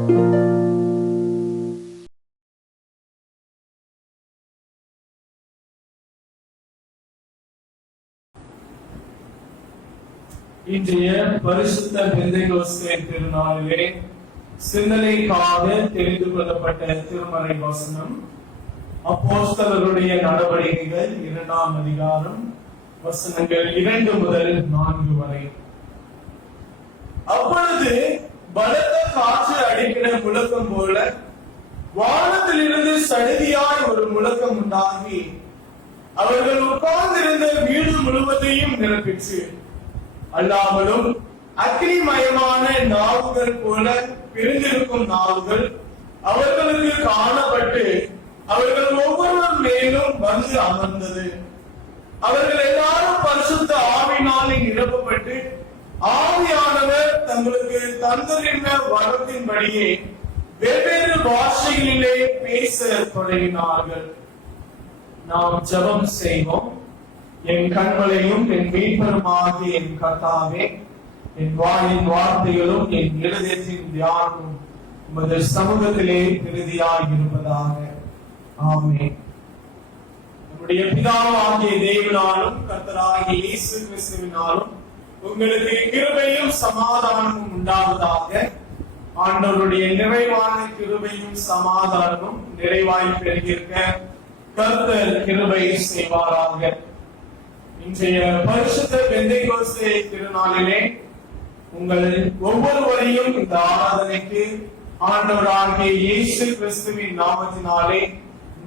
இன்றைய பரிசுத்த பெந்தேகோஸ்தே திருநாளிலே சிந்தனைக்காக தெரிந்து கொள்ளப்பட்ட திருமறை வசனம் அப்போஸ்தலருடைய நடவடிக்கைகள் 2ஆம் அதிகாரம் வசனங்கள் 2 முதல் 4 வரை. அப்பொழுது பலத்த காற்று அடிக்கிற முழக்கம் போல வானத்திலிருந்து சடுதியாய் ஒரு முழக்கம் உண்டாகி அவர்கள் உட்கார்ந்திருந்த வீடு முழுவதையும் நிரப்பிச்சு. அல்லாமலும் அக்னிமயமான நாவுகள் போல பிரிந்திருக்கும் நாவுகள் அவர்களுக்கு காணப்பட்டு அவர்கள் ஒவ்வொருவர் மேலும் வந்து அமர்ந்தது. அவர்கள் எல்லாரும் பரிசுத்த ஆவியினாலே நிரப்பப்பட்டு ஆவியானவர் தங்களுக்கு தந்திருந்த வரத்தின்படியே வெவ்வேறு பாஷைகளிலே பேச தொடங்கினார்கள். நாம் ஜெபம் செய்வோம். என் கண்களையும் என் மீட்பருமாகிய என் கர்த்தாவே, என் வாயின் வார்த்தைகளும் என் இருதயத்தின் தியானமும் உமது சமூகத்திலே பிரதியாய் இருப்பதாக. ஆமென். நம்முடைய பிதாவாகிய தேவனாலும் கர்த்தராகிய இயேசு கிறிஸ்துவினாலும் உங்களுக்கு கிருபையும் சமாதானமும் உண்டாவதாக. ஆண்டவருடைய நிறைவான கிருபையும் சமாதானமும் நிறைவாய் பெறுகிற கர்த்தர் கிருபை செய்வாராக. இன்றைய பரிசுத்த பெந்தேகோஸ்தே திருநாளிலே உங்கள் ஒவ்வொருவரையும் இந்த ஆராதனைக்கு ஆண்டவராகிய இயேசு கிறிஸ்துவின் நாமத்தினாலே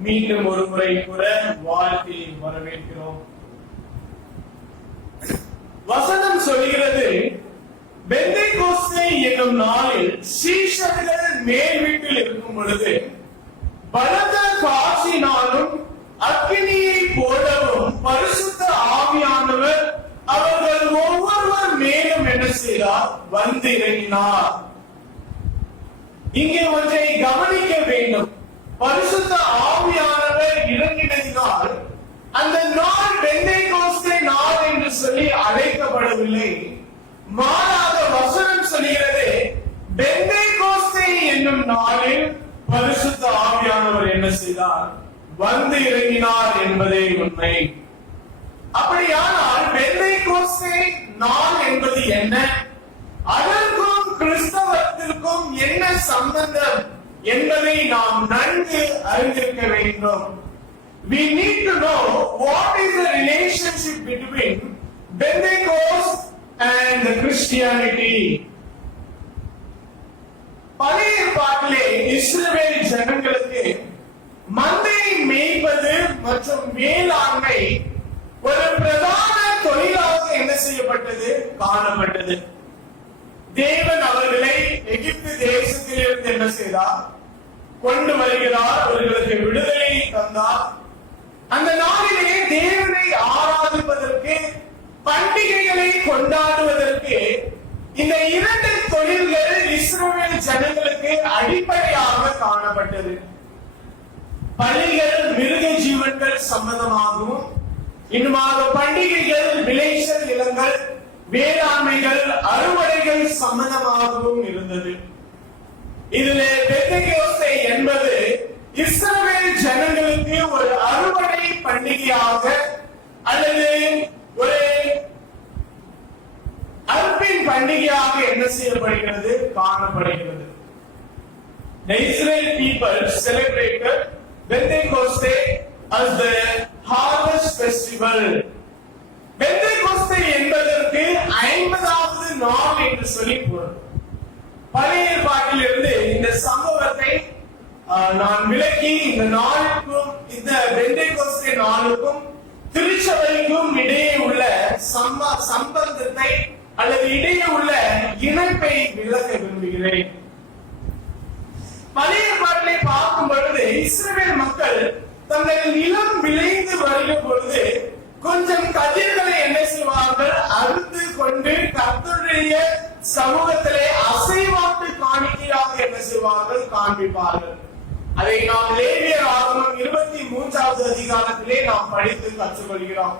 மீண்டும் ஒரு முறை கூட வாழ்த்தி வரவேற்கிறோம். வசனம் சொல்கிறது, பெந்தேகோஸ்தே என்னும் நாளில் சீஷர்கள் மேல் வீட்டில் இருக்கும் பொழுது பலத்த காற்றினாலும் அக்கினியை போலவும் பரிசுத்த ஆவியானவர் அவர்கள் ஒவ்வொருவர் மேலும் என்ன செய்தார்? வந்து இறங்கினார். இங்கே ஒன்றை கவனிக்க வேண்டும். பரிசுத்த ஆவியானவர் இறங்கினால் அந்த நாள் பெந்தேகோஸ்தே நாள் என்று சொல்லி அழைக்கப்படவில்லை. மாறாக வசனம் சொல்கிறது, பெந்தேகோஸ்தே என்னும் நாளில் பரிசுத்த ஆவியானவர் என்ன செய்தார்? வந்து இறங்கினார் என்பதே உண்மை. அப்படியானால் பெந்தேகோஸ்தே நாள் என்பது என்ன? அதற்கும் கிறிஸ்தவத்திற்கும் என்ன சம்பந்தம் என்பதை நாம் நன்கு அறிந்திருக்க வேண்டும். We need to know what is the relationship between Pentecost and the Christianity. பழைய ஏற்பாட்டிலே இஸ்ரவேல் ஜனங்களுக்கு மந்தையை மேய்ப்பது மற்றும் மேலாண்மை ஒரு பிரதான தொழிலாக என்ன செய்யப்பட்டது? காணப்பட்டது. தேவன் அவர்களை எகிப்து தேசத்திலிருந்து என்ன செய்தார்? கொண்டு வருகிறார். அவர்களுக்கு விடுதலை தந்தார். அந்த நாளிலே தேவனை ஆராதிப்பதற்கு, பண்டிகைகளை கொண்டாடுவதற்கு இந்த 2 தொழில்கள் இஸ்ரவேல் ஜனங்களுக்கு அடிப்படையாக காணப்பட்டது. பலிகள் மிருக ஜீவன்கள் சம்பந்தமாகவும், இன்னுமாக பண்டிகைகள், விளைச்சல் நிலங்கள், வேளாண்மைகள், அறுவடைகள் சம்பந்தமாகவும் இருந்தது. இதிலே பெந்தேகோஸ்தே என்பது இஸ்ரவேல் ஜனங்களுக்கு ஒரு அறுவடை பண்டிகையாக அல்லது ஒரு அர்ப்பின் பண்டிகையாக என்ன செய்யப்படுகிறது? காணப்படுகிறது. The Israel people celebrated Pentecoste as the harvest festival. Pentecost என்பதற்கு 50வது நாள் என்று சொல்லி பொருள். பழைய ஏற்பாட்டிலிருந்து இந்த சம்பவத்தை நான் விளக்கி இந்த நாளுக்கும் இந்த பெந்தேகோஸ்தே நாளுக்கும் திருச்சபைக்கும் இடையே உள்ள சம்பந்தத்தை அல்லது இடையே உள்ள இணைப்பை விளக்க விரும்புகிறேன். பழைய ஏற்பாட்டிலே பார்க்கும் பொழுது இஸ்ரவேல் மக்கள் தங்கள் நிலம் விளைந்து வருகிற பொழுது கொஞ்சம் கதிர்களை என்ன செய்வார்கள்? அறுத்து கொண்டு கர்த்தருடைய சமூகத்திலே அசைவாட்டு காணிக்கையாக என்ன செய்வார்கள்? காண்பிப்பார்கள். அதை நாம் லேவியர் ஆகமம் 23வது அதிகாரத்திலே நாம் படித்து கற்றுக்கொள்கிறோம்.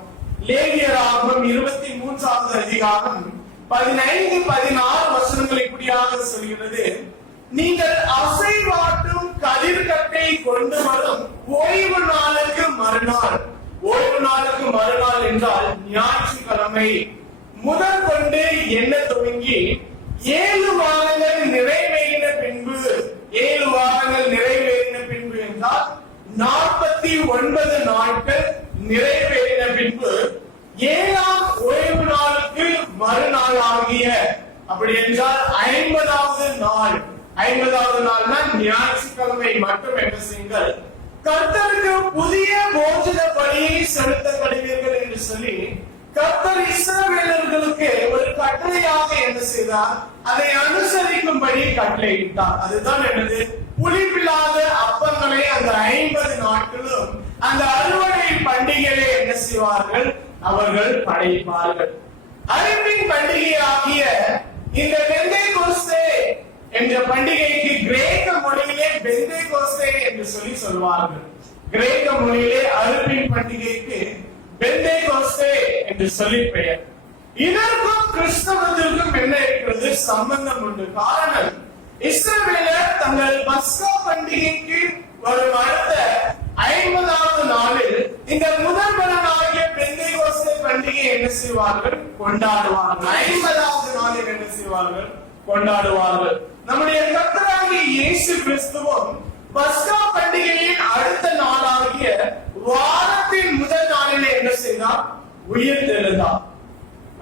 லேவியர் ஆகமம் 23வது அதிகாரம் 15-16 வசனங்கள் இப்படியாக சொல்கிறது. நீங்கள் அசைவாட்டும் கதிர்கட்டை கொண்டு வரும் ஓய்வு நாளுக்கு மறுநாள். ஓய்வு நாளுக்கு மறுநாள் என்றால் ஞாயிற்றுக்கிழமை முதல் கொண்டு எண்ண துவங்கி 7 வாரங்கள் நிறைவேறின பின்பு, 7 வாரங்கள் நிறைவேறின பின்பு என்றால் 49 நாட்கள் நிறைவேறின பின்பு 7ஆம் ஓய்வு நாளுக்கு மறுநாள் ஆகிய, அப்படி என்றால் 50வது நாள். 50வது நாள்னா ஞாயிற்றுக்கிழமை மட்டும் என்ன செய்யுங்கள், கர்த்தருக்கு புதிய போஜன பலியை செலுத்தப்படுவீர்கள் என்று சொல்லி கர்த்தர் இஸ்ரவேலர்களுக்கு ஒரு கட்டளையாக என்ன செய்தார், அதை அனுசரிக்கும்படி கட்டளையிட்டார். அதுதான் என்னது, புளிப்பில்லாத அப்பங்களை அந்த 50 நாட்களும் அந்த அறுவடை பண்டிகையை என்ன செய்வார்கள், அவர்கள் படைப்பார்கள். அறுப்பின் பண்டிகை ஆகிய இந்த பெந்தேகோஸ்தே என்ற பண்டிகைக்கு கிரேக்க மொழியிலே பெந்தேகோஸ்தே என்று சொல்லி சொல்வார்கள். கிரேக்க மொழியிலே அறுப்பின் பண்டிகைக்கு பெந்தேகோஸ்தே என்று சொல்லி பெயர். இதற்கும் கிறிஸ்தவத்திற்கும் என்ன இருக்கிறது, சம்பந்தம் உண்டு. காரணம், இஸ்ரவேலர் தங்கள் பஸ்கா பண்டிகைக்கு வரும் அடுத்த 50வது நாளில் இந்த முதல் பலனாகிய பெந்தேகோஸ்தே பண்டிகை என்ன செய்வார்கள், கொண்டாடுவார்கள். 50வது நாளில் என்ன செய்வார்கள், கொண்டாடுவார்கள். நம்முடைய கர்த்தராகிய இயேசு கிறிஸ்துவும் பஸ்கா பண்டிகையின் அடுத்த நாளாகிய வாரத்தின் முதல் நாளிலே என்ன செய்தார், உயிர் தெழுந்தார்.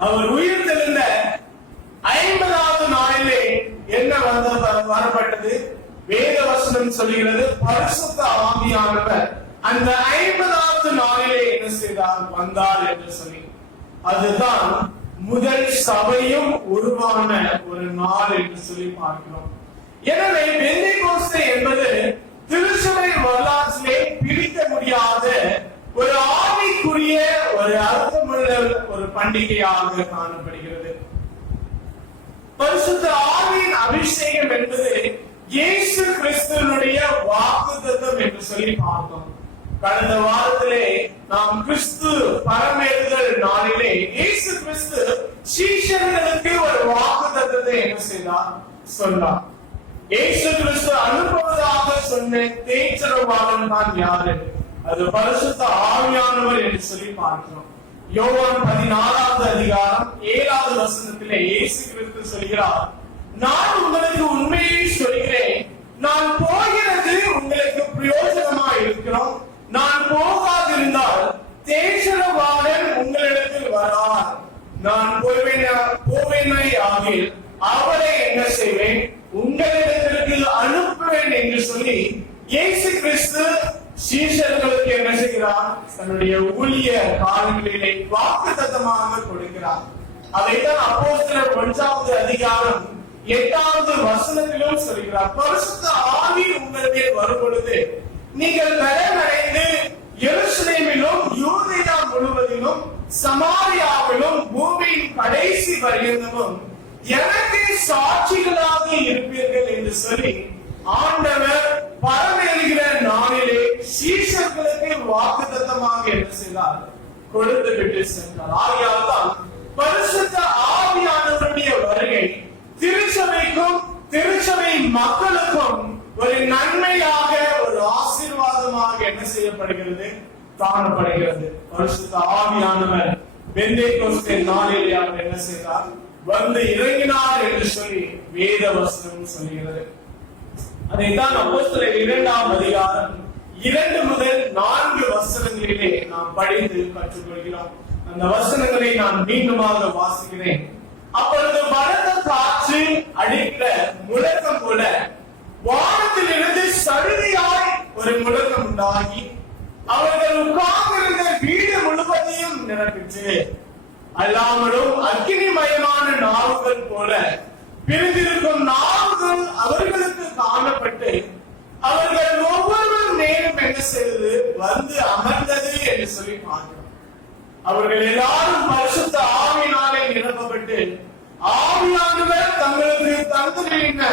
அவர் உயிர் தெழுந்த 50வது நாளிலே என்ன வரப்பட்டது, வேத வசனம் சொல்லுகிறது, பரிசுத்த ஆவியானவர் அந்த 50வது நாளிலே என்ன செய்தார், வந்தார் என்று சொல்லி. அதுதான் முதல் சபையும் உருவான ஒரு நாள் என்று சொல்லி பார்க்கிறோம். எனவே பெந்தேகோஸ்தே என்பது திருச்சபை வரலாற்றிலே பிரிக்க முடியாத ஒரு ஆவிக்குரிய ஒரு அர்த்தமுள்ள ஒரு பண்டிகையாக காணப்படுகிறது. பரிசுத்த ஆவியின் அபிஷேகம் என்பது இயேசு கிறிஸ்துவினுடைய வாக்குத்தத்தம் என்று சொல்லி பார்த்தோம். கடந்த வாரத்திலே நாம் கிறிஸ்து பரமேறுதல் நாளிலே இயேசு கிறிஸ்து சீஷர்களுக்கு ஒரு வாக்குத்தத்தத்தை என்ன செய்தார், சொன்னார். இயேசு கிறிஸ்து அனுப்புவதாக சொன்ன தேற்றரவாளன் தான் யாரு, அது பரிசுத்த ஆவியானவர் என்று சொல்லி பார்க்கிறோம். யோவான் 14வது அதிகாரம் 7வது வசனத்திலே இயேசு கிறிஸ்து சொல்கிறார், நான் உங்களுக்கு உண்மையை சொல்கிறேன், நான் போகிறது உங்களுக்கு பிரயோஜனமா இருக்கிறோம். நான் போகாதிருந்தால் தேற்றரவாளன் உங்களிடத்தில் வரார். நான் போவேனை ஆகில் அவரை என்ன செய்வேன், உங்களிடத்திற்கு அனுப்புவேன் என்று சொல்லி இயேசு கிறிஸ்து சீஷர்களுக்கு என்ன செய்கிறார், தன்னுடைய ஊழிய காலங்களிலே வாக்குத்தத்தமாக கொடுக்கிறார். அதைத்தான் அப்போஸ்தலர் 1வது அதிகாரம் 8வது வசனத்திலும் சொல்கிறார், பரிசுத்த ஆவி உங்கள் மேல் வரும் பொழுது நீங்கள் பலனடைந்து எருசலேமிலும் யூதேயா முழுவதிலும் சமாரியாவிலும் பூமியின் கடைசி பரியந்தமும் எனக்கு சாட்சிகளாக இருப்பீர்கள் என்று சொல்லி ஆண்டவர் பரமேறுகிற நாளிலே சீஷர்களுக்கு வாக்குத்தத்தமாக என்ன செய்தார், கொடுத்து விட்டு சென்றார். ஆகையால் தான் பரிசுத்த ஆவியானவருடைய வருகை திருச்சபைக்கும் திருச்சபை மக்களுக்கும் ஒரு நன்மையாக, ஒரு ஆசீர்வாதமாக என்ன செய்யப்படுகிறது, காணப்படுகிறது. பரிசுத்த ஆவியானவர் பெந்தேகோஸ்தே நாளிலே அவர் என்ன செய்தார், வந்து இறங்கினார் என்று சொல்லி வேத வசனம் சொல்கிறது. அதைத்தான் அப்போஸ்தலர் 2ஆம் அதிகாரம் 2 முதல் 4 வசனங்களிலே நாம் படித்து கற்றுக்கொள்கிறோம். அந்த வசனங்களை நான் மீண்டுமாக வாசிக்கிறேன். அப்பொழுது பலத்த காற்று அடிக்கிற முழக்கம் போல வானத்திலிருந்து சடுதியாய் ஒரு முழக்கம் உண்டாகி அவர்கள் உட்கார்ந்திருந்த வீடு முழுவதையும் நிரப்பிற்று. அல்லாமலும் அக்கினிமயமான நாவுகள் போல பிரிந்திருக்கும் நாவுகள் அவர்களுக்கு காணப்பட்டு அவர்கள் ஒவ்வொரு நேரம் என்ன செய்தது, வந்து அமர்ந்தது என்று சொல்லி பார்க்கிறோம். அவர்கள் எல்லாரும் பரிசுத்த ஆவியினாலே நிரப்பப்பட்டு ஆவியானவர் தங்களுக்கு தந்திருந்த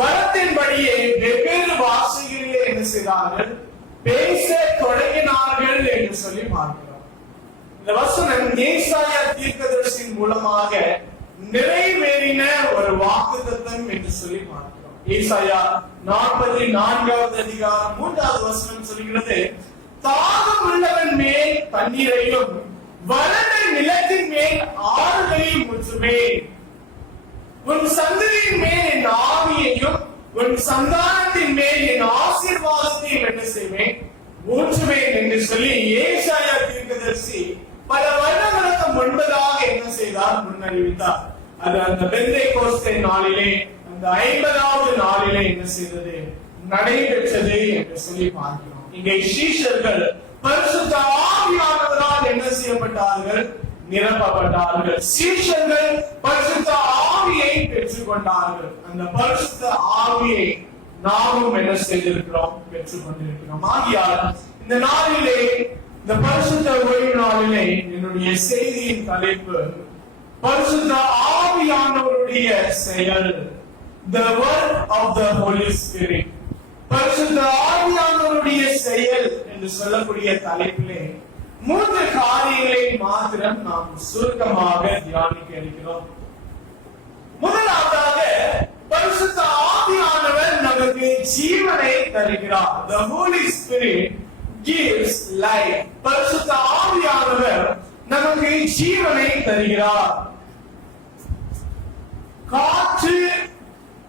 வரத்தின்படியே வெவ்வேறு பாஷைகளிலே என்ன செய்தார்கள், பேச தொடங்கினார்கள் என்று சொல்லி பார்க்கிறோம். இந்த வசனம் ஏசாயா தீர்க்கதரிசியின் மூலமாக நிறைவேறின ஒரு வாக்குத்தத்தம் என்று சொல்லி பார்க்கிறோம். ஏசாயா 44வது அதிகாரம் 3வது வசனம் சொல்கிறது, தாகம் உள்ளவன் மேல் தண்ணீரையும் வறண்ட நிலத்தின் மேல் ஆறுகளையும் ஊற்றுவேன். உன் சந்ததியின் மேல் என் ஆவியையும் உன் சந்தானத்தின் மேல் என் ஆசீர்வாதத்தையும் என்ன செய்வேன், ஊற்றுவேன் என்று சொல்லி ஏசாயா தீர்க்கதரிசி பல வருடங்களுக்கு முன்பதாக என்ன செய்தார், முன்னறிவித்தார். அது அந்த பெந்தேகோஸ்தே நாளிலே, அந்த 50வது நாளிலே என்ன செய்தது, நடைபெற்றது என்று சொல்லி பார்க்கிறோம். இங்கே சீஷர்கள் பரிசுத்த ஆவியானவரால் என்ன செய்யப்பட்டார்கள், நிரப்பப்பட்டார்கள். சீஷர்கள் பரிசுத்த ஆவியை பெற்றுக் கொண்டார்கள். அந்த பரிசுத்த ஆவியை நாமும் என்ன செய்திருக்கிறோம், பெற்றுக் கொண்டிருக்கிறோம். ஆகியால் இந்த நாளிலே, இந்த பரிசுத்த ஓய்வு நாளிலே என்னுடைய செய்தியின் தலைப்பு பரிசுத்த ஆவியானவருடைய செயல், the work of the Holy Spirit. பரிசுத்த ஆவியானவருடைய செயல் என்று சொல்லக்கூடிய தலைப்பிலே 3 காரியங்களை மாத்திரம் நாம் சுருக்கமாக தியானிக்க இருக்கிறோம். முதலாவதாக, பரிசுத்த ஆவியானவர் நமக்கு ஜீவனை தருகிறார். The Holy Spirit gives life. பரிசுத்த ஆவியானவர் நமக்கு ஜீவனை தருகிறார். காற்று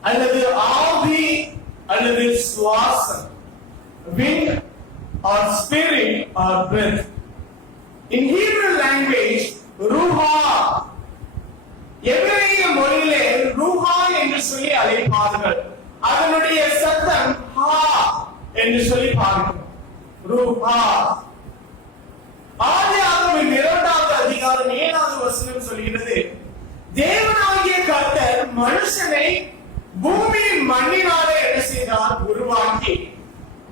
அல்லது ஆவி அல்லது சுவாசம், wind or spirit or breath. In Hebrew language, ruha, எபிரேய மொழியிலே ரூஹா என்று சொல்லி அழைப்பார்கள். அதனுடைய சத்தம் ஹா என்று சொல்லி பார்க்கிறோம். ரூஹா. ஆதியாகமம் 2வது அதிகாரம் 7வது வசனம் சொல்கிறது, தேவனாகிய கர்த்தர் மனுஷனை பூமியின் மண்ணினாலே என்ன செய்தார், உருவாக்கி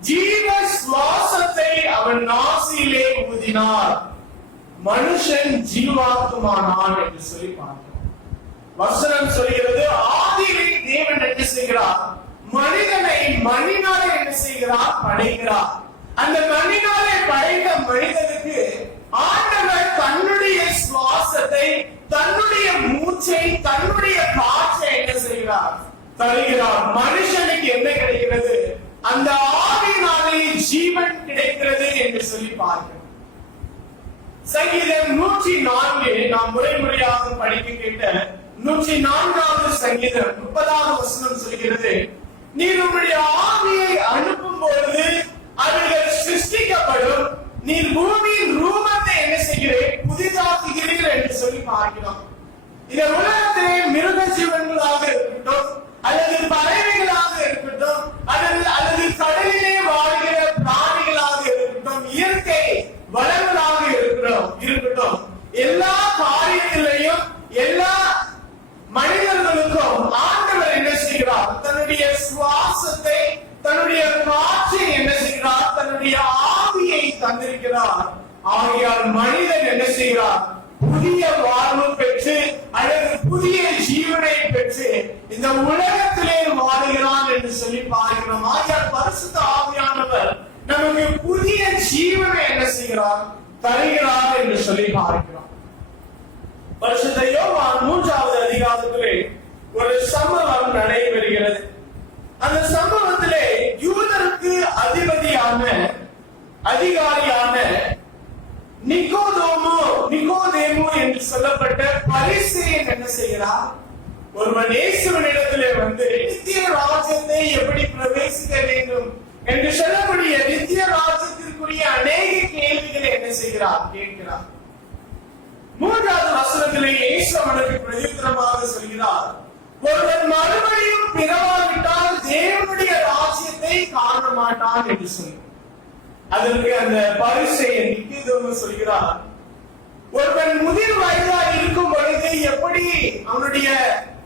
ஜீவ சுவாசத்தை அவன் நாசியிலே ஊதினார், மனுஷன் ஜீவாத்மானான் என்று சொல்லி பார்க்கிறோம். வசனம் சொல்கிறது, ஆதியிலே தேவன் என்ன செய்கிறார், மனிதனை மண்ணினாலே என்ன செய்கிறார், படைக்கிறார். அந்த மண்ணினாலே படைத்த மனிதனுக்கு ஆண்டவர் தன்னுடைய சுவாசத்தை, தன்னுடைய மூச்சை, தன்னுடைய காற்றை என்ன செய்கிறார், தருகிறார். மனுஷனுக்கு என்ன கிடைக்கிறது, அந்த ஆவியினாலே ஜீவன் கிடைக்கிறது என்று சொல்லி பார்க்கிறோம். சங்கீதம் 104 நாம் முறையாக படிக்க கேட்ட 104வது சங்கீதம் 30வது வசனம் சொல்கிறது, நீர் உம்முடைய ஆவியை அனுப்பும் பொழுது அவைகள் சிருஷ்டிக்கப்படும், நீர் பூமியின் ரூபத்தை என்ன செய்கிறேன், புதிதாக்குகிறீர் என்று சொல்லி பார்க்கிறோம். இந்த உலகத்திலே மிருக ஜீவன்களாக இருக்கட்டும், அல்லது பறவைகளாக இருக்கட்டும், அல்லது கடலிலே வாழ்கிற பிராணிகளாக இருக்கட்டும், இயற்கை வளங்களாக இருக்கட்டும், எல்லா காரியத்திலையும் எல்லா மனிதர்களுக்கும் ஆண்டவர் என்ன செய்கிறார், தன்னுடைய சுவாசத்தை, தன்னுடைய காற்றை என்ன செய்கிறார், தன்னுடைய ஆவியை தந்திருக்கிறார். ஆகையால் மனிதன் என்ன செய்கிறார், புதிய வாழ்வு பெற்று அல்லது புதிய ஜீவனை பெற்று இந்த உலகத்திலே வாழுகிறான் என்று சொல்லி பார்க்கிறோம். ஆகையால் பரிசுத்த ஆவியானவர் நமக்கு புதிய ஜீவனை என்ன செய்கிறார், தருகிறார் என்று சொல்லி பார்க்கிறோம். பரிசுத்த யோவான் 3வது அதிகாரத்திலே ஒரு சம்பவம் நடைபெறுகிறது. அந்த சம்பவத்திலே யூதருக்கு அதிகாரியான நிக்கோதேமு என்று சொல்லப்பட்ட பரிசேயன் என்ன செய்கிறார், ஒருவன் இயேசுவினிடத்திலே வந்து நித்திய ராஜ்யத்தை எப்படி பிரவேசிக்க வேண்டும் என்று சொல்லக்கூடிய நித்திய ராஜ்யத்திற்குரிய அநேக கேள்விகளை என்ன செய்கிறார், கேட்கிறார். 3வது வசனத்திலே இயேசு அவனுக்கு பிரதியுத்தரமாக சொல்கிறார், ஒருவன் மறுபடியும் பிறவாவிட்டால் தேவனுடைய ராஜ்யத்தை காண மாட்டான் என்று சொல்லி. அதற்கு அந்த பரிசேயன் நிக்கோதேமு சொல்கிறார், ஒருவன் முதிர் வயதாக இருக்கும் பொழுது எப்படி அவனுடைய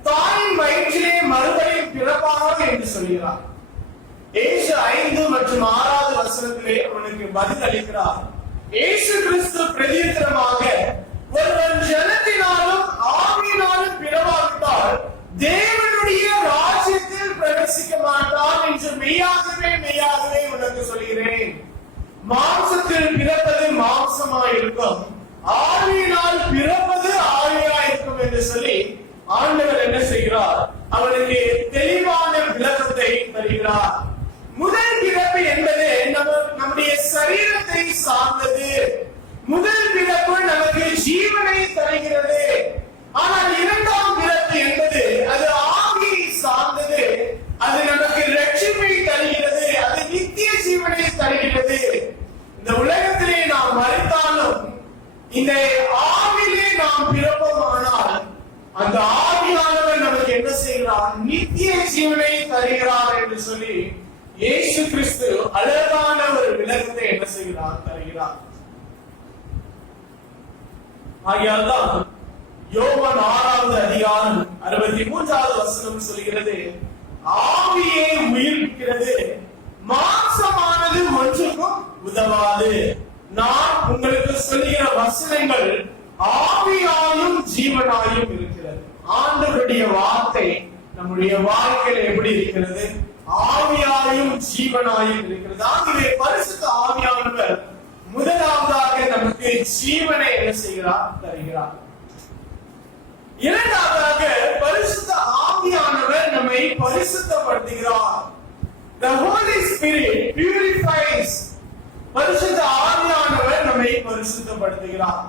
தாயின் வயிற்றிலே மறுபடியும் பிறப்பான் என்று சொல்கிறார். இயேசு 5 மற்றும் 6வது வசனத்திலே அவனுக்கு பதில் அளிக்கிறார். இயேசு கிறிஸ்து பிரதியுத்தரமாக, ஒருவன் ஜலத்தினாலும் ஆவியினாலும் பிறவாவிட்டால் தேவனுடைய ராஜ்யத்தில் பிரவேசிக்க மாட்டான் என்று மெய்யாகவே உனக்கு சொல்கிறேன். மாம்சத்தில் பிறப்பது மாம்சமாய் இருக்கும், ஆவியினால் பிறப்பது ஆவியாய் இருக்கும் என்று சொல்லி ஆண்டவர் என்ன செய்கிறார், அவனுக்கு தெளிவான விளக்கம் செய்கிறார். முதல் பிறப்பு என்பது நம்முடைய சரீரத்தை சார்ந்தது. முதல் பிறப்பு நமக்கு ஜீவனை தருகிறது. ஆனால் இரண்டாம் பிறப்பு என்பது அது ஆவியை சார்ந்தது. அது நமக்கு ரட்சிப்பை தருகிறது. அது நித்திய ஜீவனை தருகிறது. இந்த உலகத்திலே நாம் மறித்தாலும் இந்த ஆவிலே நாம் பிறப்போமானால் அந்த ஆவியானவர் நமக்கு என்ன செய்கிறார்? நித்திய ஜீவனை தருகிறார் என்று சொல்லி இயேசு கிறிஸ்து அழகான ஒரு விளக்கத்தை என்ன செய்கிறார்? தருகிறார். ஆகையால்தான் யோவான் 6வது அதிகாரம் 63வது வசனம் சொல்கிறது, ஆவியே உயிர்ப்பிக்கிறது, மாம்சமானது ஒன்றுக்கும் உதவாது. நான் உங்களுக்கு சொல்லுகிற வசனங்கள் ஆவியாயும் ஜீவனாயும் இருக்கிறது. ஆண்டவருடைய வார்த்தை நம்முடைய வாழ்க்கையில எப்படி இருக்கிறது? ஆவியாயும் ஜீவனாயும் இருக்கிறது. ஆகவே பரிசுத்த ஆவியானவர் முதலாவதாக நமக்கு ஜீவனை என்ன செய்கிறார்? தருகிறார். இரண்டாவதாக பரிசுத்த ஆவியானவர் நம்மை பரிசுத்தப்படுத்துகிறார். The Holy Spirit purifies. பரிசுத்த ஆவியானவர் நம்மை பரிசுத்தப்படுத்துகிறார்.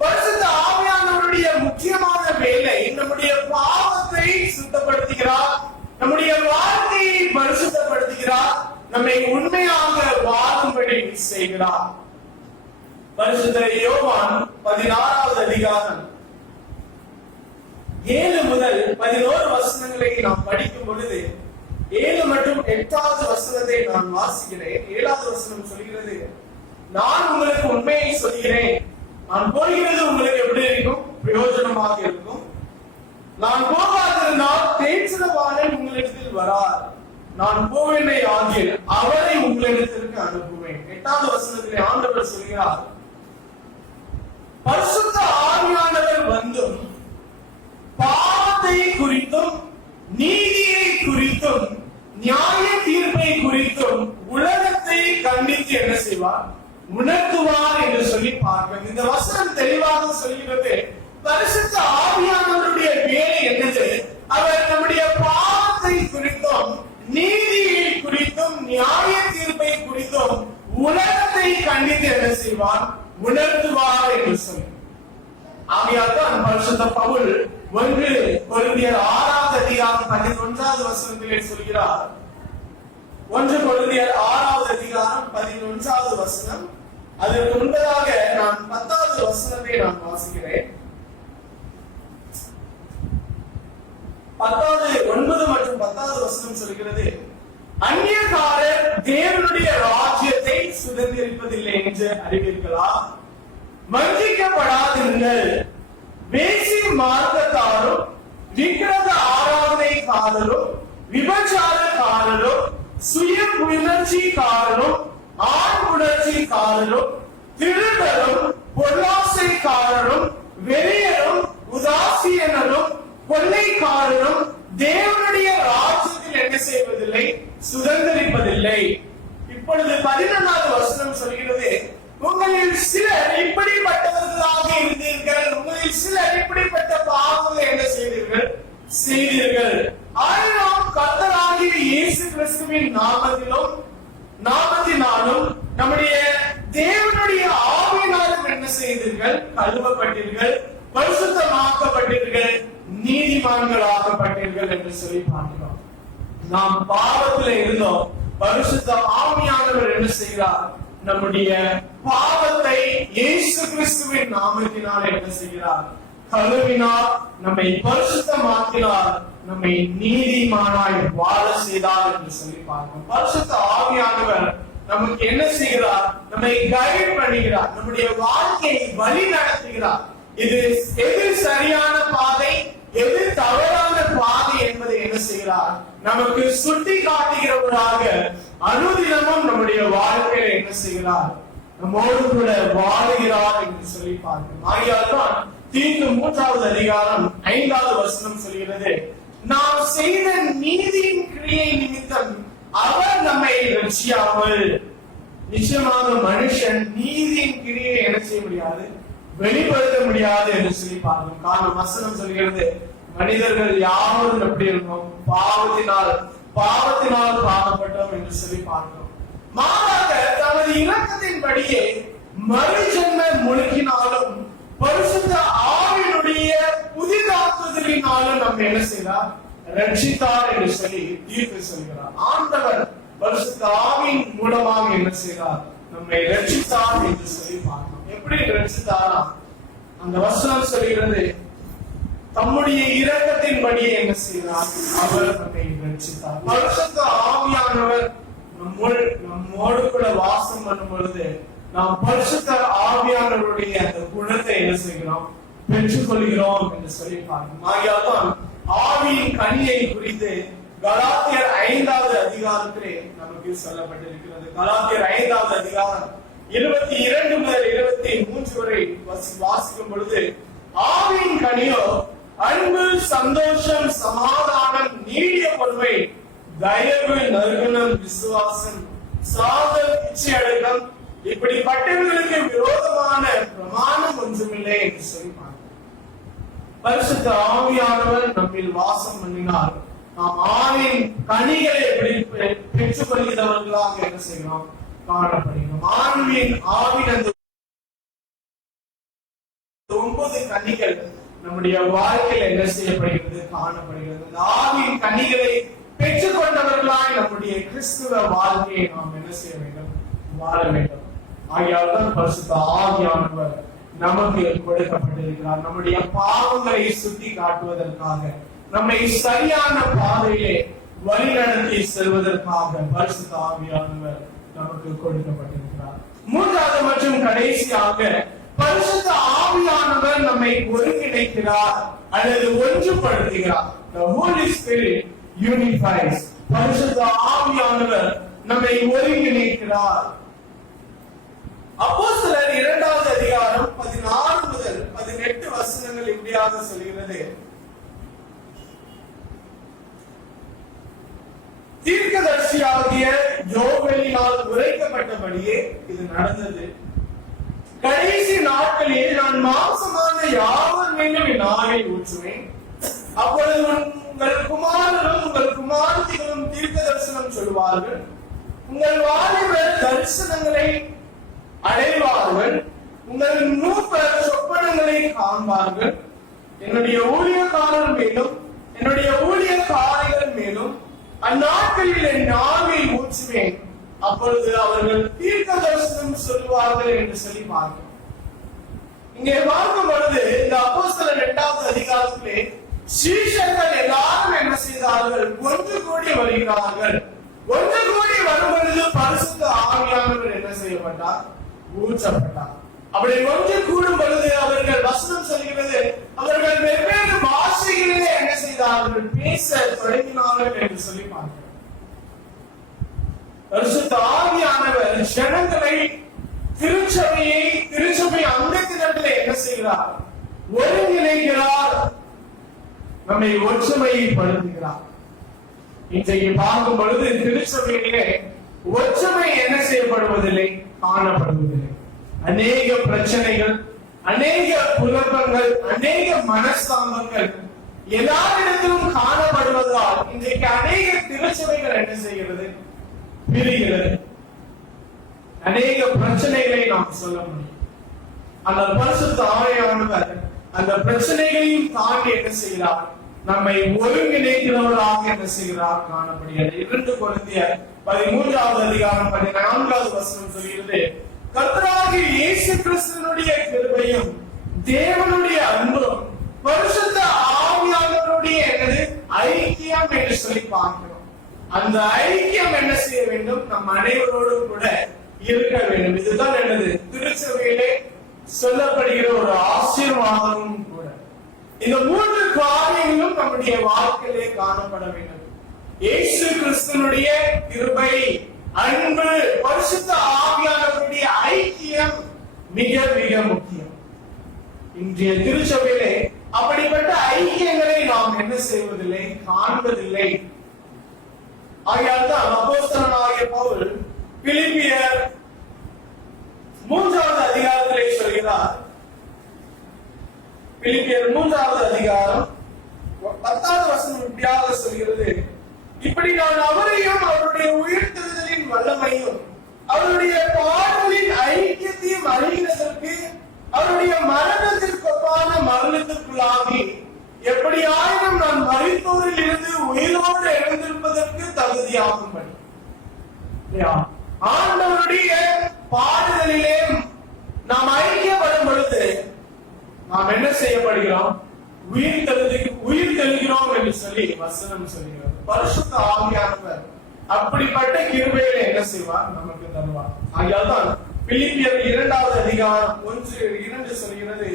பரிசுத்த ஆவியானவருடைய முக்கியமான வேலை நம்முடைய பாவத்தை சுத்தப்படுத்துகிறார், நம்முடைய வாழ்க்கையை பரிசுத்தப்படுத்துகிறார், நம்மை உண்மையாக வாழும்படி செய்கிறார். பரிசுத்த யோவான் 16வது அதிகாரம் 7 முதல் 11 வசனங்களை நாம் படிக்கும் பொழுது 7 மற்றும் 8வது வசனத்தை நான் வாசிக்கிறேன். 7வது வசனம் சொல்கிறது, நான் உங்களுக்கு உண்மையை சொல்கிறேன், நான் போகிறது உங்களுக்கு எப்படி இருக்கும்? பிரயோஜனமாக இருக்கும். நான் போகாதிருந்தால் பேச்சுவாளன் உங்களிடத்தில் வரார், நான் போவேனை ஆகிய அவரை உங்களிடத்திற்கு அனுப்புவேன். 8வது வசனத்திலே ஆண்டவர் சொல்கிறார், பரிசுத்த ஆவியானவர் வந்தும் பாவத்தை குறித்தும் நீதியை குறித்தும் நியாய தீர்ப்பை குறித்தும் உலகத்தை கண்டித்து என்ன செய்வார்? உணர்த்துவார் என்று சொல்லி பார்க்க. இந்த வசனம் தெளிவாக சொல்கிறது, பரிசுத்த ஆவியானவருடைய வேலை என்னது? அவர் நம்முடைய பாவத்தை குறித்தும் நீதியை குறித்தும் நியாய தீர்ப்பை குறித்தும் உலகத்தை கண்டித்து என்ன செய்வார்? உணர்த்துவார் என்று சொல்லி. ஆகையால்தான் பரிசுத்த பவுல் 1 கொரிந்தியர் 6வது அதிகாரம் 11வது வசனத்திலே சொல்கிறார். 1 கொரிந்தியர் 6வது அதிகாரம் 11வது வசனம். அதற்கு முன்பதாக நான் 10வது வசனத்தை நான் வாசிக்கிறேன். 9 மற்றும் 10வது வசனம் சொல்கிறது, அந்நியக்காரர் தேவனுடைய ராஜ்யத்தை சுதந்திரிப்பதில்லை என்று அறிவீர்களா? வஞ்சிக்கப்படாதீர்கள். வேசி மார்க்கத்தாரும் விக்கிரக ஆராதனைக்காரரும் விபச்சாரக்காரரும் சுய புணர்ச்சிக்காரரும் ஆண் புணர்ச்சிக்காரரும் திருடரும் பொருளாசைக்காரரும் வெறியரும் உதாசீனரும் கொள்ளைக்காரரும் தேவனுடைய ராஜ்யத்தில் என்ன செய்வதில்லை? சுதந்திரிப்பதில்லை. இப்பொழுது 11வது வசனம் சொல்கிறது, உங்களில் சிலர் இப்படிப்பட்டவர்களாக இருந்தீர்கள், உங்களில் சிலர் இப்படிப்பட்ட பாவங்களை என்ன செய்தீர்கள். ஆயினும் கர்த்தராகிய இயேசு கிறிஸ்துவின் நாமத்தினாலும் நம்முடைய தேவனுடைய ஆவியினாலும் என்ன செய்தீர்கள்? கழுவப்பட்டீர்கள், பரிசுத்தமாக்கப்பட்டீர்கள், நீதிமான்களாக்கப்பட்டீர்கள் என்று சொல்லி பார்க்கிறோம். நாம் பாவத்தில் இருந்தோம், பரிசுத்த ஆவியானவர் என்ன செய்கிறார்? நம்முடைய பாவத்தை இயேசு கிறிஸ்துவின் நாமத்தினால் என்ன செய்கிறார்? கழுவினார், நம்மை பரிசுத்தமாக்கினார், நம்மை நீதிமானாய் வாழ செய்தார் என்று சொல்லி பார்க்கிறோம். பரிசுத்த ஆவியானவர் நமக்கு என்ன செய்கிறார்? நம்மை கைட் பண்ணுகிறார், நம்முடைய வாழ்க்கையை வழி நடத்துகிறார். இது எது சரியான பாதை, எது தவறான பாதை என்பதை என்ன செய்கிறார்? நமக்கு சுட்டி காட்டுகிறவராக அனுதினமும் நம்முடைய வாழ்க்கையில என்ன செய்கிறார்? நம்மோடு கூட வாழுகிறார் என்று சொல்லி பார்க்கிறோம். ஆகையால்தான் தீத்து 3வது அதிகாரம் 5வது வசனம் சொல்கிறது, நாம் செய்த நீதியின் கிரியை நிமித்தம் அவர் நம்மை ரட்சியாமல். நிச்சயமாக மனுஷன் நீதியின் கிரியை என்ன செய்ய முடியாது? வெளிப்படுத்த முடியாது என்று சொல்லி பார்க்கிறோம். காரணம் வசனம் சொல்கிறது, மனிதர்கள் யாரும் எப்படி இருக்கணும்? பாவத்தினால் பாவப்பட்டோம் என்று சொல்லி பார்க்கிறோம். மாறாக தமது இலக்கத்தின்படியே மறுஜென்ம முழுக்கினாலும் பரிசுத்த ஆவியினுடைய புதிதாக்குதலினாலும் நம்ம என்ன செய்தார்? ரட்சித்தார் என்று சொல்லி தீர்ப்பு சொல்கிறார். ஆண்டவர் பரிசுத்த ஆவியின் மூலமாக என்ன செய்தார்? நம்மை ரட்சித்தார் என்று சொல்லி பார்க்கிறோம். எப்படி ரட்சித்தாரா? அந்த வசனம் சொல்கிறது, தம்முடைய இரக்கத்தின்படியே என்ன செய்தார்? அவர் நம்மை ரட்சித்தார். பரிசுத்த ஆவியானவர் நம்மோடு கூட வாசம் பண்ணும் பொழுது நாம் பரிசுத்த ஆவியானவருடைய அந்த குணத்தை என்ன செய்கிறோம்? பெற்றுக் கொள்கிறோம் என்று சொல்லி பார்க்கிறோம். ஆகையால்தான் ஆவியின் கனியை குறித்து கலாத்தியர் 5வது அதிகாரத்திலே நமக்கு சொல்லப்பட்டிருக்கிறது. கலாத்தியர் 5வது அதிகாரம் 22 முதல் 23 வரை வாசிக்கும் பொழுது, ஆவியின் கனியோ அன்பு, சந்தோஷம், சமாதானம், நீடிய பொறுமை, தயவு, நற்குணம், விசுவாசம், சாதல், இச்சை அடக்கம், இப்படிப்பட்டவர்களுக்கு விரோதமான பிரமாணம் ஒன்றுமில்லை என்று சொல்லி பார்க்கிறோம். பரிசுத்த ஆவியானவர் நம்மில் வாசம் பண்ணினார். நாம் ஆவின் கனிகளை எப்படி பெற்றுக் கொள்கிறவர்களாக என்ன செய்கிறோம்? காணப்படுகிறோம். ஆவின் அந்த 9 கனிகள் நம்முடைய வாழ்க்கையில் என்ன செய்யப்படுகிறது? காணப்படுகிறது. அந்த ஆவின் கனிகளை பெற்றுக் கொண்டவர்களாய் நம்முடைய கிறிஸ்துவ வாழ்க்கையை நாம் என்ன செய்ய வேண்டும்? வாழ வேண்டும். ஆகையால்தான் பரிசுத்த ஆவியானவர் நமக்கு கொடுக்கப்பட்டிருக்கிறார். நம்முடைய பாவங்களை சுட்டி காட்டுவதற்காக, நம்மை சரியான பாதையிலே வழிநடத்தி செல்வதற்காக பரிசுத்த ஆவியானவர் நமக்கு கொடுக்கப்பட்டிருக்கிறார். மூன்றாவது மற்றும் கடைசியாக, பரிசுத்த ஆவியானவர் நம்மை ஒருங்கிணைக்கிறார் அல்லது ஒன்றுபடுத்துகிறார். The Holy Spirit unifies. பரிசுத்த ஆவியானவர் நம்மை ஒருங்கிணைக்கிறார். அப்போஸ்தலர் 2வது அதிகாரம் 16 முதல் 18 வசனங்கள் இப்படியாக சொல்கிறது. தீர்க்கதரிசியாகிய யோவேலினால் உரைக்கப்பட்டபடியே இது நடந்தது. கடைசி நாட்களில் நான் மாம்சமான யாவர் மேலும் என் ஆவியை ஊற்றுவேன். அப்பொழுது உங்கள் குமாரரும் உங்கள் குமாரத்திகளும் தீர்க்க தரிசனம் சொல்வார்கள். உங்கள் வாலிபர் தரிசனங்களை அடைவார்கள். உங்கள் மூப்பர் சொப்பனங்களை காண்பார்கள். என்னுடைய ஊழியக்காரர் மேலும் என்னுடைய ஊழியக்காரிகள் மேலும் அந்நாட்களில் என் ஆவியை ஊற்றுவேன். அப்பொழுது அவர்கள் தீர்க்க தரிசனம் சொல்வார்கள் என்று சொல்லி பார்க்கிறோம். இங்கே பார்க்கும் பொழுது இந்த அப்போஸ்தலர் 2வது அதிகாரத்திலே சீஷர்கள் எல்லாரும் என்ன செய்தார்கள்? ஒன்று கூடி வருகிறார்கள். ஒன்று கூடி வரும் பொழுது பரிசுத்த ஆவியானவர் என்ன செய்யப்பட்டார்? ஊற்றப்பட்டார். அப்படி ஒன்று கூடும் பொழுது அவர்கள் வசனம் சொல்கிறது, அவர்கள் வெவ்வேறு பாஷைகளிலே என்ன செய்தார்கள்? பேச தொடங்கினார்கள் என்று சொல்லி பார்க்கிறோம். பரிசுத்த ஆவியானவர் ஜனங்களை, திருச்சபை அங்கத்தினர்களை என்ன செய்கிறார்? ஒருங்கிணைக்கிறார், நம்மை ஒற்றுமைப்படுத்துகிறார். இன்றைக்கு பார்க்கும் பொழுது திருச்சபையிலே ஒற்றுமை என்ன செய்யப்படுவதில்லை? காணப்படுவதில்லை. அநேக பிரச்சனைகள், அநேக குழப்பங்கள், அநேக மனஸ்தாபங்கள் எல்லாரிடத்திலும் காணப்படுவதால் இன்றைக்கு அநேக திருச்சபைகள் என்ன செய்கிறது? பிரிகிறது. அநேக பிரச்சனைகளை நாம் சொல்ல முடியும். அந்த பரிசுத்த ஆவியானவர் அந்த பிரச்சனைகளையும் தாண்டி என்ன செய்கிறார்? நம்மை ஒருங்கிணைக்கிறவராக என்ன செய்கிறார்? காணப்படுகிறது. 2 கொரிந்தியர் 13வது அதிகாரம் 14வது வசனம் சொல்கிறது, கர்த்தராகிய இயேசு கிறிஸ்துவினுடைய கிருபையும் தேவனுடைய அன்பும் பரிசுத்த ஆவியானவருடைய ஐக்கியம் என்று சொல்லி பார்க்கிறோம். அந்த ஐக்கியம் என்ன செய்ய வேண்டும்? நம் அனைவரோடும் கூட இருக்க வேண்டும். இதுதான் என்னது? திருச்சபையிலே சொல்லப்படுகிற ஒரு ஆசீர்வாதமும் கூட. இந்த 3 காரியங்களும் நம்முடைய வாழ்க்கையிலே காணப்பட வேண்டும். இயேசு கிறிஸ்துவினுடைய கிருபை, அன்பு, பரிசுத்த ஆவியானவருடைய ஐக்கியம் மிக மிக முக்கியம். இன்றைய திருச்சபையிலே அப்படிப்பட்ட ஐக்கியங்களை நாம் என்ன செய்வதில்லை? காண்பதில்லை. ஆகையால்தான் அப்போஸ்தலனாகிய பவுல் பிலிப்பியர் 3வது அதிகாரத்திலே சொல்கிறார். பிலிப்பியர் 3வது அதிகாரம் 10வது வசனம் இப்படியாக சொல்கிறது, இப்படி நான் அவரையும் அவருடைய உயிர்த்தெழுதலின் வல்லமையும் அவருடைய பாடலின் ஐக்கியத்தையும் அறிகிறதற்கு அவருடைய மரணத்திற்கொப்பான மரணத்திற்குள்ளாகி எப்படியாயினும் நான் மரித்தோரில் இருந்து உயிரோடு எழுந்திருப்பதற்கு தகுதியாகும்படி. ஆண்டவருடைய பாடுதலிலே நாம் ஐக்கியப்படும் பொழுது நாம் என்ன செய்யப்படுகிறோம்? உயிர் தெழுகிறோம் என்று சொல்லி வசனம் சொல்கிறது. பரிசுத்த ஆவியானவர் அப்படிப்பட்ட கிருபையில என்ன செய்வார்? நமக்கு தருவார். ஆகையால்தான் பிலிப்பியர் 2வது அதிகாரம் 1:2 சொல்கிறது,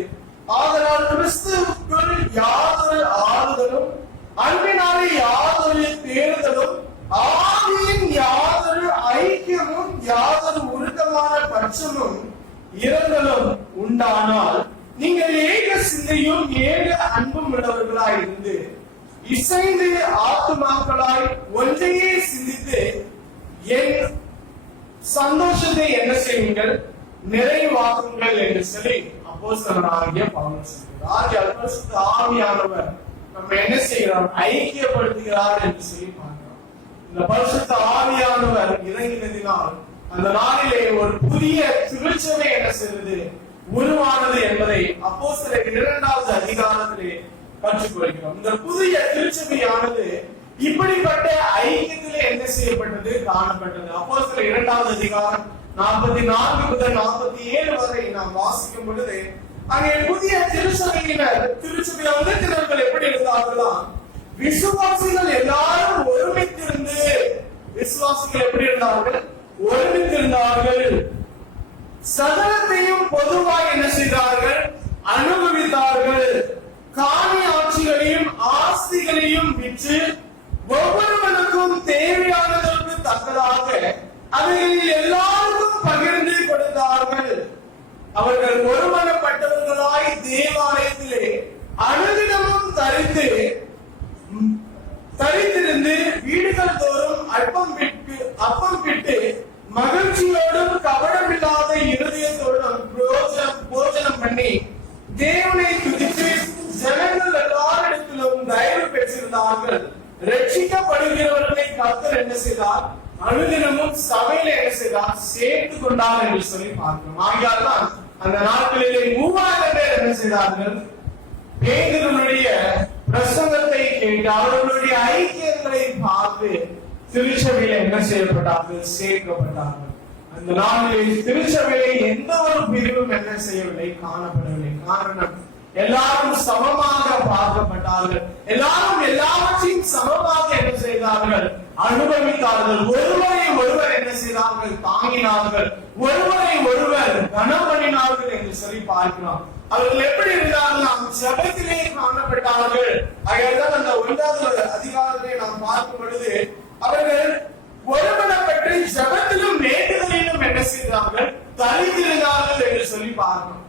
ஆதலால் கிறிஸ்துவுக்குள் யாதொரு ஆறுதலும் அன்பினாலே யாதொரு தேறுதலும் ஆவியின் யாதொரு ஐக்கியமும் யாதொரு உருக்கமான பட்சமும் இரண்டலும் உண்டானால் நீங்கள் ஏக சிந்தையும் ஏக அன்பும் உள்ளவர்களாய் இருந்து இசைந்து ஆத்துமாக்களாய் ஒன்றையே சிந்தித்து என் சந்தோஷத்தை என்ன செய்யுங்கள்? நிறைவாக்குங்கள் என்று சொல்லி அப்போஸ்தலனாகிய பவுல் சொல்கிறார். பரிசுத்த ஆவியானவர் நம்ம என்ன செய்கிறோம்? ஐக்கியப்படுத்துகிறார் என்று சொல்லி பார்க்கிறோம். இந்த பரிசுத்த ஆவியானவர் இறங்கினதினால் அந்த நாளிலே ஒரு புதிய திருச்சபை என்ன செய்வது? உருவானது என்பதை அப்போஸ்தலர் 2வது அதிகாரத்திலே கற்றுக்கொள்கிறோம். இந்த புதிய திருச்சபையானது இப்படிப்பட்ட ஐக்கியத்திலே என்ன செய்யப்பட்டது? காணப்பட்டது. அப்போஸ்தலர் 2வது அதிகாரம் 44 முதல் 47 வரை நாம் வாசிக்கும் பொழுது அங்கே புதிய திருச்சபையினர் திருச்சபையில உறுப்பினர்கள் எப்படி இருந்தார்களாம்? விசுவாசிகள் எல்லாரும் ஒருமித்திருந்து, விசுவாசிகள் எப்படி இருந்தார்கள்? ஒருமித்திருந்தார்கள். சகலத்தையும் பொதுவாக என்ன செய்தார்கள்? அனுபவித்தார்கள். காணி ஆட்சிகளையும் ஆஸ்திகளையும் விற்று ஒவ்வொருவனுக்கும் தேவையானதற்கு தக்கதாக அவைகளில் எல்லாருக்கும் பகிர்ந்து கொடுத்தார்கள். அவர்கள் ஒருமனப்பட்டவர்களாய் தேவாலயத்திலே அனுதினமும் தரித்திருந்து வீடுகள் தோறும் அப்பம் விட்டு மகிழ்ச்சியோடும் கவனமில்லாத இருதயத்தோடும் போஜனம் பண்ணி தேவனை துதித்து ஜனங்கள் எல்லாரிடத்திலும் தயவு பெற்றிருந்தார்கள். ரட்சிக்கப்படுகிறவர்களை கர்த்தர் என்ன செய்தார்? அனுதினமும் சபையில என்ன செய்தார்? சேர்த்து கொண்டார் என்று சொல்லி பார்க்கிறோம். ஆகையால்தான் அந்த நாட்களிலே 3000 பேர் என்ன செய்தார்கள்? பேதுருவினுடைய பிரசங்கத்தை கேட்டு அவர்களுடைய ஐக்கியங்களை பார்த்து திருச்சபையில என்ன செய்யப்பட்டார்கள்? சேர்க்கப்பட்டார்கள். அந்த நாளிலே திருச்சபையிலே எந்த ஒரு பிரிவும் என்ன செய்யவில்லை? காணப்படவில்லை. காரணம், எல்லாரும் சமமாக பார்க்கப்பட்டார்கள். எல்லாரும் எல்லாவற்றையும் சமமாக என்ன செய்தார்கள்? அனுபவித்தார்கள். ஒருவரை ஒருவர் என்ன செய்தார்கள்? தாங்கினார்கள். ஒருவரை ஒருவர் கனம் பண்ணினார்கள் என்று சொல்லி பார்க்கிறோம். அவர்கள் எப்படி இருந்தார்கள்? ஜபத்திலே காணப்பட்டார்கள். ஆகையால் அந்த 1வது அதிகாரத்தை நாம் பார்க்கும் பொழுது அவர்கள் ஒருமனப்பட்டு ஜபத்திலும் வேண்டுதலிலும் என்ன செய்தார்கள்? தரித்திருந்தார்கள் என்று சொல்லி பார்க்கிறோம்.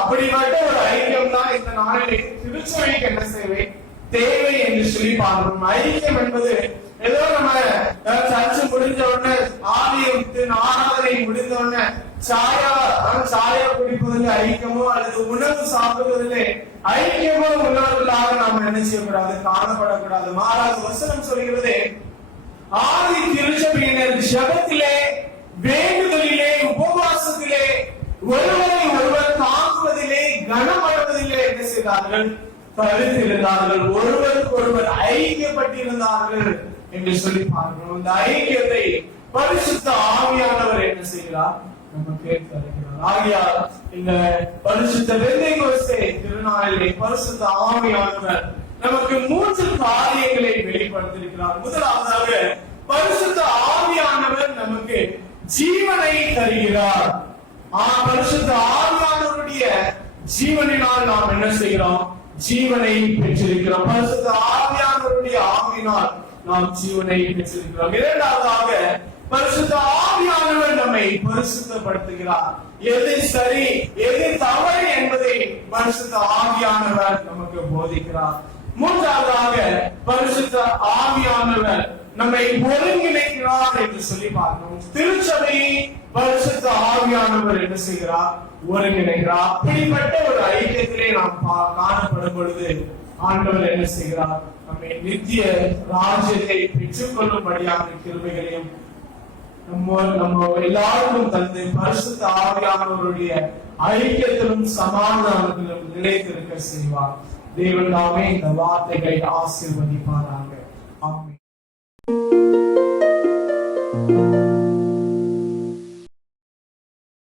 அப்படிப்பட்ட ஒரு ஐக்கியம் தான் இந்த நாளிலே திருச்சபைக்கு என்ன தேவை என்று சொல்லி பார்க்கிறோம். ஐக்கியம் என்பது ஏதோ நம்ம சர்ச்சை முடிஞ்ச உடனே ஆலயத்தின் ஆராதனை முடிந்த உடனே சாயா குடிப்பதில் ஐக்கியமோ அல்லது உணவு சாப்பிடுவதிலே ஐக்கியமோ உள்ளவர்களாக நாம் என்ன செய்யக்கூடாது? காணப்படக்கூடாது. மாறாக வசனம் சொல்கிறது, ஆதி திருச்சபையினர் ஜபத்திலே வேண்டுதலிலே உபவாசத்திலே ஒருவரை ஒருவர் தாங்குவதிலே கனமடைவதிலே என்ன செய்தார்கள்? தரித்திருந்தார்கள். ஒருவருக்கு ஒருவர் ஐக்கியப்பட்டிருந்தார்கள் என்று சொல்லி பார்க்கிறோம். இந்த ஐக்கியத்தை பரிசுத்த ஆவியானவர் என்ன செய்கிறார்? நமக்கு தருகிறார். ஆகையால் இந்த பரிசுத்த பெந்தேகோஸ்தே திருநாளிலே பரிசுத்த ஆவியானவர் நமக்கு 3 காரியங்களை வெளிப்படுத்தியிருக்கிறார். முதலாவதாக பரிசுத்த ஆவியானவர் நமக்கு ஜீவனை தருகிறார். பரிசுத்த ஆவியானவருடைய ஜீவனினால் நாம் என்ன செய்கிறோம்? ஜீவனை பெற்றிருக்கிறோம். பரிசுத்த ஆவியானவருடைய ஆவியினால் நாம் ஜீவனை பெற்றிருக்கிறோம். இரண்டாவதாக பரிசுத்த ஆவியானவர் நம்மை பரிசுத்தப்படுத்துகிறார். எது சரி எது தவறு என்பதை பரிசுத்த ஆவியானவர் நமக்கு போதிக்கிறார். மூன்றாவதாக பரிசுத்த ஆவியானவர் நம்மை ஒருங்கிணைக்கிறார் என்று சொல்லி பார்க்கிறோம். திருச்சபையை பரிசுத்த ஆவியானவர் என்ன செய்கிறார்? ஒருங்கிணைக்கிறார். அப்படிப்பட்ட ஒரு ஐக்கியத்திலே நாம் காணப்படும் பொழுது ஆண்டவர் என்ன செய்கிறார்? நம்மை நித்திய ராஜ்யத்தை பெற்றுக் கொள்ளும்படியான கிருபைகளையும் நம்ம எல்லாருக்கும் தந்து பரிசுத்த ஆவியானவருடைய ஐக்கியத்திலும் சமாதானத்திலும் நிலைத்திருக்க செய்வார். தேவன் தாமே இந்த வார்த்தைகளை ஆசீர்வதிப்பாராக. ஆமென்.